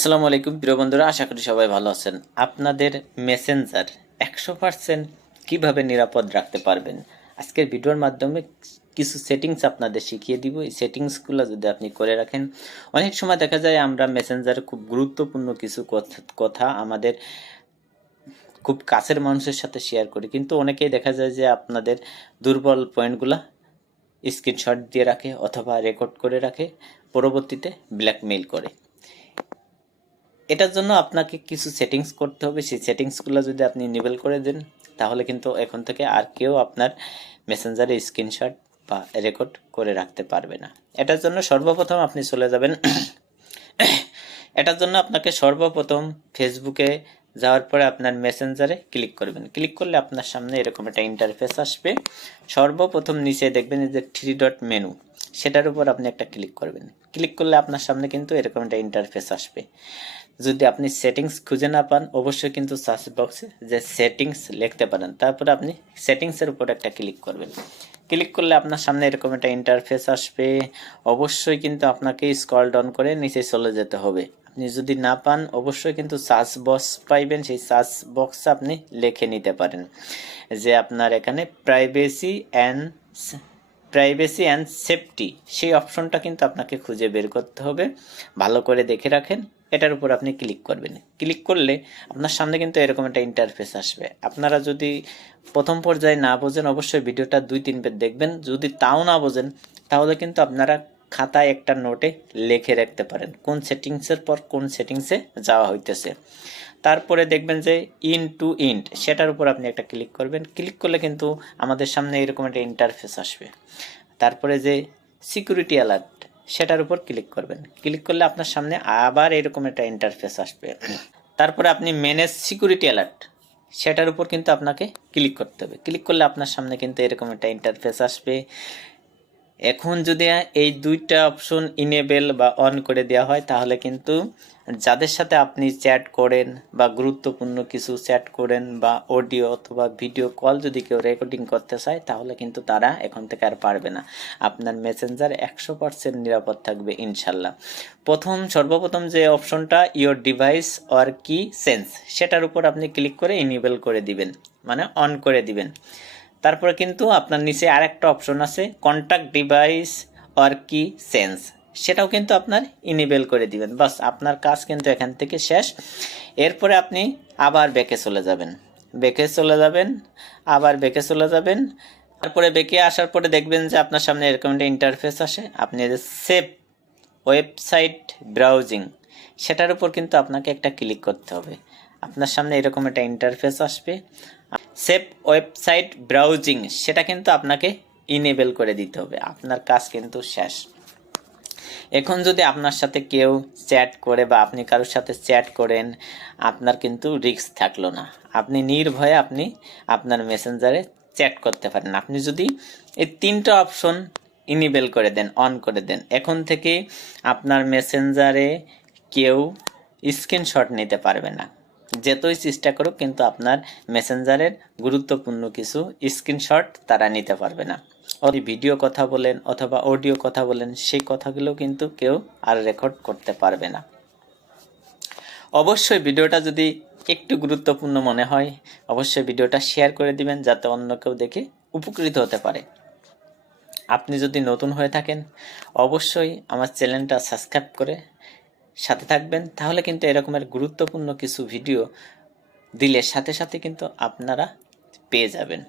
আসসালামু আলাইকুম, প্রিয় বন্ধুরা, আশা করি সবাই ভালো আছেন। আপনাদের মেসেঞ্জার একশো পার্সেন্ট কীভাবে নিরাপদ রাখতে পারবেন? আজকের ভিডিওর মাধ্যমে কিছু সেটিংস আপনাদের শিখিয়ে দিব। এই সেটিংসগুলো যদি আপনি করে রাখেন, অনেক সময় দেখা যায় আমরা মেসেঞ্জারে খুব গুরুত্বপূর্ণ কিছু কথা- আমাদের খুব কাছের মানুষের সাথে শেয়ার করি। কিন্তু অনেকেই দেখা যায় যে আপনাদের দুর্বল পয়েন্টগুলো স্ক্রিনশট দিয়ে রাখে অথবা রেকর্ড করে রাখে, পরবর্তীতে ব্ল্যাকমেইল করে। এটার জন্য আপনাকে কিছু সেটিংস করতে হবে। সেই সেটিংসগুলো যদি আপনি নিবেল করে দেন, তাহলে কিন্তু এখন থেকে আর কেউ আপনার মেসেঞ্জারে স্ক্রিনশট বা রেকর্ড করে রাখতে পারবে না। এটার জন্য সর্বপ্রথম আপনি চলে যাবেন। এটার জন্য আপনাকে সর্বপ্রথম ফেসবুকে যাওয়ার পরে আপনার মেসেঞ্জারে ক্লিক করবেন। ক্লিক করলে আপনার সামনে এরকম একটা ইন্টারফেস আসবে। সর্বপ্রথম নিচে দেখবেন যে থ্রি ডট মেনু সেটার উপর আপনি একটা ক্লিক করবেন। ক্লিক করলে আপনার সামনে কিন্তু এরকম একটা ইন্টারফেস আসবে। যদি আপনি সেটিংস খুঁজে না পান, অবশ্যই কিন্তু সার্চ বক্সে যে সেটিংস লিখতে পারেন, তারপরে আপনি সেটিংসের উপর একটা ক্লিক করবেন। ক্লিক করলে আপনার সামনে এরকম একটা ইন্টারফেস আসবে। অবশ্যই কিন্তু আপনাকে স্ক্রল ডাউন করে নিচে চলে যেতে হবে। আপনি যদি না পান, অবশ্যই কিন্তু সার্চ বক্স পাইবেন, সেই সার্চ বক্সে আপনি লিখে নিতে পারেন যে আপনার এখানে privacy and privacy and safety সেই অপশনটা কিন্তু আপনাকে খুঁজে বের করতে হবে। ভালো করে দেখে রাখেন, এটার উপর আপনি ক্লিক করবেন। ক্লিক করলে আপনার সামনে কিন্তু এরকম একটা ইন্টারফেস আসবে। আপনারা যদি প্রথম পর্যায়ে না বোঝেন, অবশ্যই ভিডিওটা দুই তিনবার দেখবেন। যদি তাও না বোঝেন, তাহলে কিন্তু আপনারা খাতায় একটা নোটে লিখে রাখতে পারেন, কোন সেটিংসের পর কোন সেটিংসে যাওয়া হইতেছে। তারপরে দেখবেন যে ইন টু ইন্ট সেটার উপর আপনি একটা ক্লিক করবেন। ক্লিক করলে কিন্তু আমাদের সামনে এরকম একটা ইন্টারফেস আসবে। তারপরে যে সিকিউরিটি অ্যালার্ট সেটার উপর ক্লিক করবেন। ক্লিক করলে আপনার সামনে আবার এরকম একটা ইন্টারফেস আসবে। তারপরে আপনি ম্যানেজ সিকিউরিটি অ্যালার্ট সেটার উপর কিন্তু আপনাকে ক্লিক করতে হবে। ক্লিক করলে আপনার সামনে কিন্তু এরকম একটা ইন্টারফেস আসবে। এখন যদি এই দুইটা অপশন ইনেবেল বা অন করে দেওয়া হয়, তাহলে কিন্তু যাদের সাথে আপনি চ্যাট করেন বা গুরুত্বপূর্ণ কিছু চ্যাট করেন বা অডিও অথবা ভিডিও কল যদি কেউ রেকর্ডিং করতে চায়, তাহলে কিন্তু তারা এখন থেকে আর পারবে না। আপনার মেসেঞ্জার একশো পার্সেন্ট নিরাপদ থাকবে ইনশাল্লাহ। প্রথম, সর্বপ্রথম যে অপশনটা ইওর ডিভাইস অর কি সেন্স সেটার উপর আপনি ক্লিক করে ইনেবেল করে দিবেন মানে অন করে দিবেন। তারপরে কিন্তু আপনার নিচে আরেকটা অপশন আছে কন্ট্যাক্ট ডিভাইস অর কি সেন্স সেটাও কিন্তু আপনার ইনেবেল করে দিবেন। বাস, আপনার কাজ কিন্তু এখান থেকে শেষ। এরপরে আপনি আবার বেঁকে চলে যাবেন। বেঁকে চলে যাবেন, আবার বেঁকে চলে যাবেন। তারপরে বেঁকে আসার পরে দেখবেন যে আপনার সামনে এরকম একটা ইন্টারফেস আসে। আপনি যে সেভ ওয়েবসাইট ব্রাউজিং সেটার উপর কিন্তু আপনাকে একটা ক্লিক করতে হবে। আপনার সামনে এরকম একটা ইন্টারফেস আসবে। সেভ ওয়েবসাইট ব্রাউজিং, সেটা কিন্তু আপনাকে ইনেবল করে দিতে হবে। আপনার কাজ কিন্তু শেষ। এখন যদি আপনার সাথে কেউ চ্যাট করে বা আপনি কারোর সাথে চ্যাট করেন, আপনার কিন্তু রিস্ক থাকল না। আপনি নির্ভয়ে আপনি আপনার মেসেঞ্জারে চ্যাট করতে পারেন। আপনি যদি এই তিনটা অপশন ইনিবেল করে দেন অন করে দেন, এখন থেকে আপনার মেসেঞ্জারে কেউ স্ক্রিনশট নিতে পারবে না। যেতই চেষ্টা করুক, কিন্তু আপনার মেসেঞ্জারের গুরুত্বপূর্ণ কিছু স্ক্রিনশট তারা নিতে পারবে না। ভিডিও কথা বলেন, অথবা অডিও কথা বলেন, সেই কথাগুলো কিন্তু কেউ আর রেকর্ড করতে পারবে না। অবশ্যই ভিডিওটা যদি একটু গুরুত্বপূর্ণ মনে হয়, অবশ্যই ভিডিওটা শেয়ার করে দিবেন, যাতে অন্য কেউ দেখে উপকৃত হতে পারে। আপনি যদি নতুন হয়ে থাকেন, অবশ্যই আমার চ্যানেলটা সাবস্ক্রাইব করে সাথে থাকবেন। তাহলে কিন্তু এরকমের গুরুত্বপূর্ণ কিছু ভিডিও দিলে সাথে সাথে কিন্তু আপনারা পেয়ে যাবেন।